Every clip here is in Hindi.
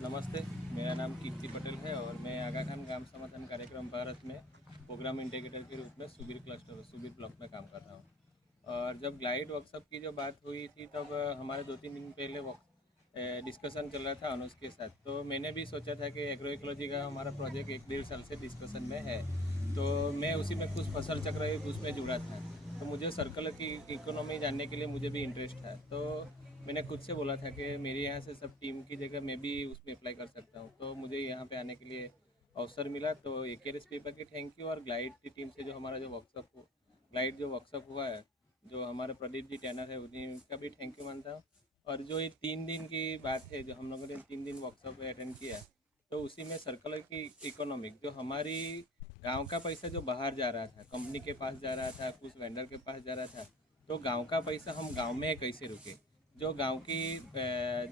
नमस्ते, मेरा नाम कीर्ति पटेल है और मैं आगा खान ग्राम समाधान कार्यक्रम भारत में प्रोग्राम इंटीग्रेटर के रूप में सुबीर क्लस्टर सुबीर ब्लॉक में काम कर रहा हूँ। और जब ग्लाइड वर्कशॉप की जो बात हुई थी तब हमारे 2-3 दिन पहले डिस्कशन चल रहा था अनुज के साथ। तो मैंने भी सोचा था कि एग्रो इकोलॉजी का हमारा प्रोजेक्ट 1-1.5 साल से डिस्कशन में है, तो मैं उसी में कुछ फसल चक्र है उसमें जुड़ा था। तो मुझे सर्कल की इकोनॉमी जानने के लिए मुझे भी इंटरेस्ट था। तो मैंने खुद से बोला था कि मेरे यहाँ से सब टीम की जगह मैं भी उसमें अप्लाई कर सकता हूँ। तो मुझे यहाँ पे आने के लिए अवसर मिला। तो AKRS पेपर की थैंक यू, और ग्लाइड की टीम से जो हमारा जो ग्लाइड जो वर्कशॉप हुआ है, जो हमारे प्रदीप जी ट्रेनर है उन्हीं का भी थैंक यू मानता हूँ। और जो ये 3 दिन की बात है, जो हम लोगों ने 3 दिन वर्कशॉप अटेंड किया, तो उसी में सर्कुलर की इकोनॉमिक जो हमारी गांव का पैसा जो बाहर जा रहा था, कंपनी के पास जा रहा था, कुछ वेंडर के पास जा रहा था, तो गांव का पैसा हम गांव में कैसे रुके। जो गांव की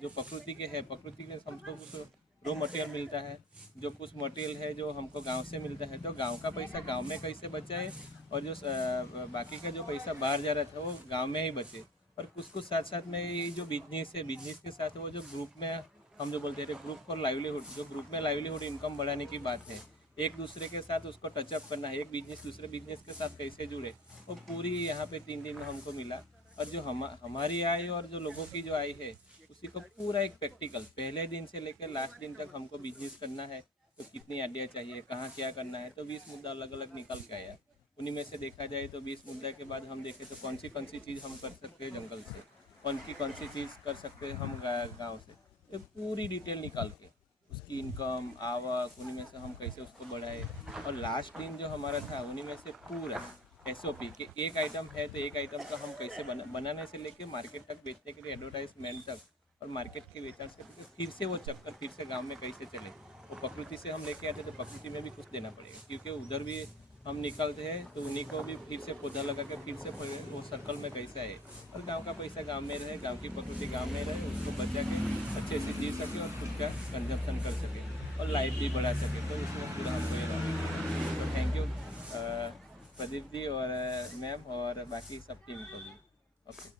जो प्रकृति के है, प्रकृति में हमको कुछ रॉ मटेरियल मिलता है, जो कुछ मटेरियल है जो हमको गांव से मिलता है, तो गांव का पैसा गांव में कैसे बचाए, और जो बाकी का जो पैसा बाहर जा रहा था वो गांव में ही बचे। और कुछ कुछ साथ साथ में ये जो बिजनेस है, बिजनेस के साथ वो जो ग्रुप में हम जो बोलते हैं ग्रुप फॉर लाइवलीहुड, जो ग्रुप में लाइवलीहुड इनकम बढ़ाने की बात है, एक दूसरे के साथ उसको टचअप करना है, एक बिजनेस दूसरे बिजनेस के साथ कैसे जुड़े, वो पूरी यहाँ पे 3 दिन में हमको मिला। और जो हमारी आय और जो लोगों की जो आय है, उसी को पूरा एक प्रैक्टिकल पहले दिन से लेकर लास्ट दिन तक हमको बिजनेस करना है, तो कितनी आइडिया चाहिए, कहाँ क्या करना है, तो 20 मुद्दा अलग अलग निकल के आया। उन्हीं में से देखा जाए तो 20 मुद्दा के बाद हम देखें तो कौन सी चीज़ हम कर सकते हैं जंगल से, कौन सी चीज़ कर सकते हैं हम गाँव से, तो पूरी डिटेल निकाल के उसकी इनकम आवक उन्हीं में से हम कैसे उसको बढ़ाए। और लास्ट दिन जो हमारा था उन्हीं में से पूरा SOP कि एक आइटम है तो एक आइटम का हम कैसे बनाने से लेके मार्केट तक बेचने के लिए एडवर्टाइजमेंट तक, और मार्केट के वेचाण से लेके फिर से वो चक्कर फिर से गांव में कैसे चले। वो प्रकृति से हम लेके आते तो प्रकृति में भी कुछ देना पड़ेगा, क्योंकि उधर भी हम निकलते हैं तो उन्हीं को भी फिर से पौधा लगा के फिर से वो सर्कल में कैसे आए, और गांव का पैसा गांव में रहे, गांव की प्रकृति गांव में रहे, उसको बचा के अच्छे से जी सके और खुद का कंजप्शन कर सके और लाइफ भी बढ़ा सके। तो उसमें पूरा हमको ये रहा। तो थैंक यू प्रदीप जी और मैम और बाकी सब टीम को भी। ओके।